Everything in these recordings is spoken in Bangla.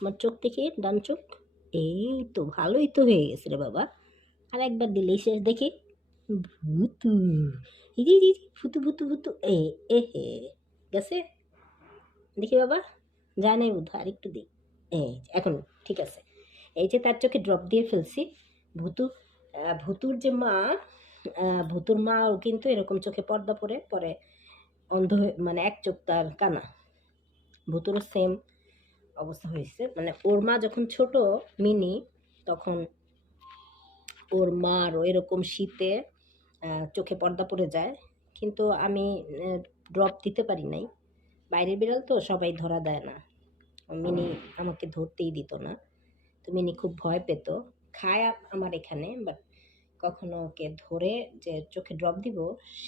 তোমার চোখ দেখি, ডান চোখ। এই তো ভালোই তো হয়ে গেছে রে বাবা। আর একবার দিলেই শেষ, দেখি। ভুতু। ইরি ইরি ভুতু ভুতু ভুতু। এ এ, হে। গেছে? দেখি বাবা। যায় নাই বোধ আর একটু দিই এখন ঠিক আছে। এই যে তার চোখে ড্রপ দিয়ে ফেলছি। ভুতু ভুতুর যে মা ভুতুর মাও কিন্তু এরকম চোখে পর্দা পরে পরে অন্ধ মানে এক চোখ তার কানা। ভুতুরও সেম অবস্থা হয়েছে। মানে ওর মা যখন ছোট, মিনি, তখন ওর মারও এরকম শীতে চোখে পর্দা পড়ে যায়। কিন্তু আমি ড্রপ দিতে পারি নাই। বাইরের বিড়াল তো সবাই ধরা দেয় না। মিনি আমাকে ধরতেই দিত না। তো মিনি খুব ভয় পেত। খায় আমার এখানে বাট কখনো ওকে ধরে যে চোখে ড্রপ দিব,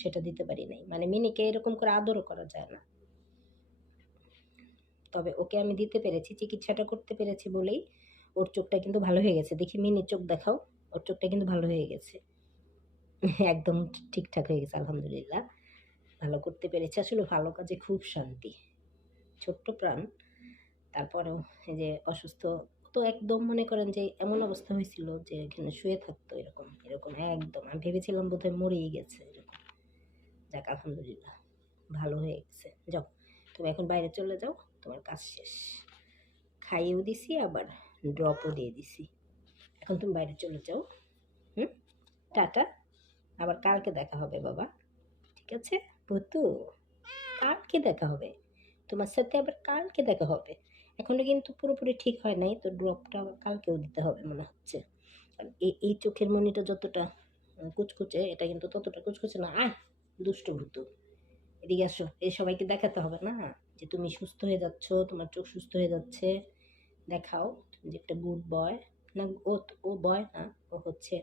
সেটা দিতে পারি নাই। মানে মিনিকে এরকম করে আদরও করা যায় না। তবে ওকে আমি দিতে পেরেছি, চিকিৎসাটা করতে পেরেছি বলেই ওর চোখটা কিন্তু ভালো হয়ে গেছে। দেখি মিনির চোখ দেখাও, ওর চোখটা কিন্তু ভালো হয়ে গেছে। একদম ঠিকঠাক হয়ে গেছে, আলহামদুলিল্লাহ। ভালো করতে পেরেছি, আসলে ভালো কাজে খুব শান্তি। ছোট্ট প্রাণ। তারপরেও এই যে অসুস্থ, তো একদম মনে করেন যে এমন অবস্থা হয়েছিল যে এখানে শুয়ে থাকতো এরকম এরকম একদম। আমি ভেবেছিলাম বোধহয় মরেই গেছে এরকম। যাক, আলহামদুলিল্লাহ, ভালো হয়ে গেছে। যাও তুমি এখন বাইরে চলে যাও, তোমার কাজ শেষ। খাইয়েও দিছি, আবার ড্রপও দিয়ে দিছি। এখন তুমি বাইরে চলে যাও, হুম? টাটা। আবার কালকে দেখা হবে বাবা, ঠিক আছে? ভুতু, কালকে দেখা হবে। তোমার সাথে আবার কালকে দেখা হবে। এখনও কিন্তু পুরোপুরি ঠিক হয় নাই, তো ড্রপটা আবার কালকেও দিতে হবে মনে হচ্ছে। এই এই চোখের মনিটা যতটা কুচকুচে, এটা কিন্তু ততটা কুচকুচে না। আহ, দুষ্ট ভূতু। এদিকে আসো, এই সবাইকে দেখাতে হবে না? যে তুমি সুস্থ হয়ে যাচ্ছ, তোমার চোখ সুস্থ হয়ে যাচ্ছে, দেখাও, তুমি যে একটা গুড বয় না, ও ও বয় না, ও হচ্ছে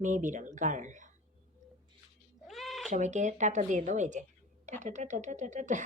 মেয়ে বিড়াল গার্ল সবাইকে টাটা দিয়ে দাও, এই যে। Tata tata tata tata.